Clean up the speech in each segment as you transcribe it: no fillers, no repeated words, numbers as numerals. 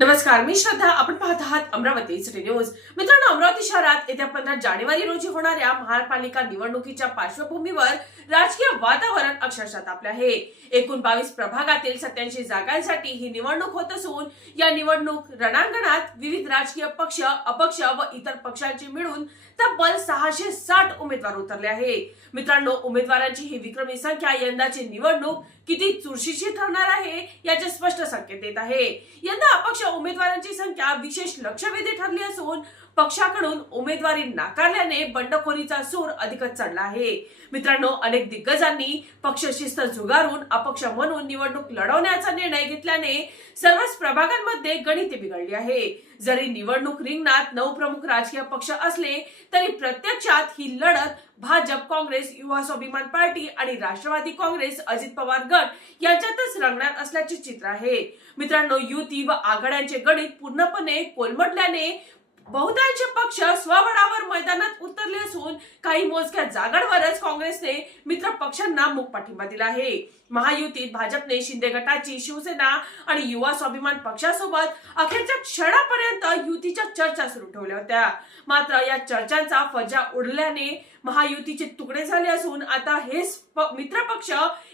नमस्कार, मी श्रद्धा. आपण पाहत आहात अमरावती सिटी न्यूज. मित्रांनो, अमरावती शहरात येत्या 15 जानेवारी रोजी होणाऱ्या महापालिका निवडणुकीच्या पार्श्वभूमीवर राजकीय वातावरण अक्षरशः तापले आहे. एकूण 22 प्रभागातील 87 जागांसाठी ही निवडणूक होत असून या निवडणूक रणांगणात विविध राजकीय पक्ष, अपक्ष व इतर पक्षांची मिळून तब्बल 660 उमेदवार उतरले आहे. मित्रांनो, उमेदवारांची ही विक्रमी संख्या यंदाची निवडणूक किती चुरशीची ठरणार आहे याचे स्पष्ट संकेत देत आहे. यंदा अपक्ष उमेदवारांची संख्या विशेष लक्षवेधी ठरली असून पक्षाकडून उमेदवारी नाकारल्याने बंडखोरीचा सूर अधिकच चढला आहे. मित्रांनो, अनेक दिग्गजांनी पक्ष शिस्त झुगारून अपक्ष म्हणून निवडणूक लढवण्याचा निर्णय घेतल्याने सर्वच प्रभागांमध्ये गणिते बिघडली आहे. जरी निवडणूक रिंगणात 9 प्रमुख राजकीय पक्ष असले तरी प्रत्यक्षात ही लढत भाजप, काँग्रेस, युवा स्वाभिमान पार्टी आणि राष्ट्रवादी काँग्रेस, अजित पवार गट यांच्यातच रंगणार असल्याचे चित्र आहे. मित्रांनो, युती व आघाड्यांचे गणित पूर्णपणे कोलमडल्याने बहुतांश पक्ष स्वबळावर मैदानात उतरले असून काही मोजक्या जागांवरच काँग्रेसने मित्र पक्षांना मूक पाठिंबा दिला आहे. महायुतीत भाजपने शिंदे गटाची शिवसेना आणि युवा स्वाभिमान पक्षासोबत अखेरच्या क्षणापर्यंत युतीच्या चर्चा सुरू ठेवल्या होत्या. मात्र या चर्चांचा फज्जा उडल्याने महायुतीचे तुकडे झाले असून आता हे मित्र पक्ष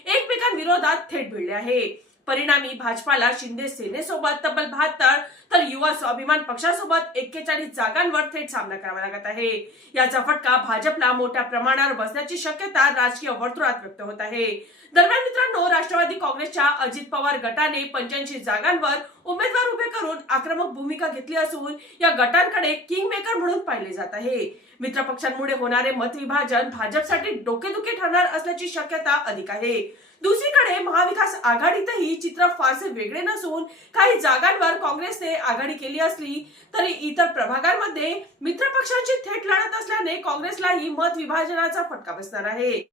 एकमेकांविरोधात थेट भिडले आहे. परिणामी भाजपाला शिंदे सेनेसोबत तब्बल 72 तर युवा स्वाभिमान पक्षासोबत 41 जागांवर थेट सामना करावा लागत आहे. याचा फटका भाजपला मोठ्या प्रमाणावर बसण्याची शक्यता राजकीय वर्तुळात व्यक्त होत आहे. दरम्यान मित्रांनो, राष्ट्रवादी काँग्रेसच्या अजित पवार गटाने 85 जागांवर उमेदवार उभे करून आक्रमक भूमिका घेतली असून या गटांकडे किंग मेकर म्हणून पाहिले जात आहे. मित्रपक्षांमुळे होणारे मतविभाजन भाजपसाठी डोकेदुखी ठरणार असल्याची शक्यता अधिक आहे. दुसरीकडे महाविकास आघाडीतही चित्र फारसे वेगळे नसून काही जागांवर काँग्रेसने आघाडी केली असली तरी इतर प्रभागांमध्ये मित्रपक्षांची थेट लढत असल्याने काँग्रेसलाही मत विभाजनाचा फटका बसणार आहे.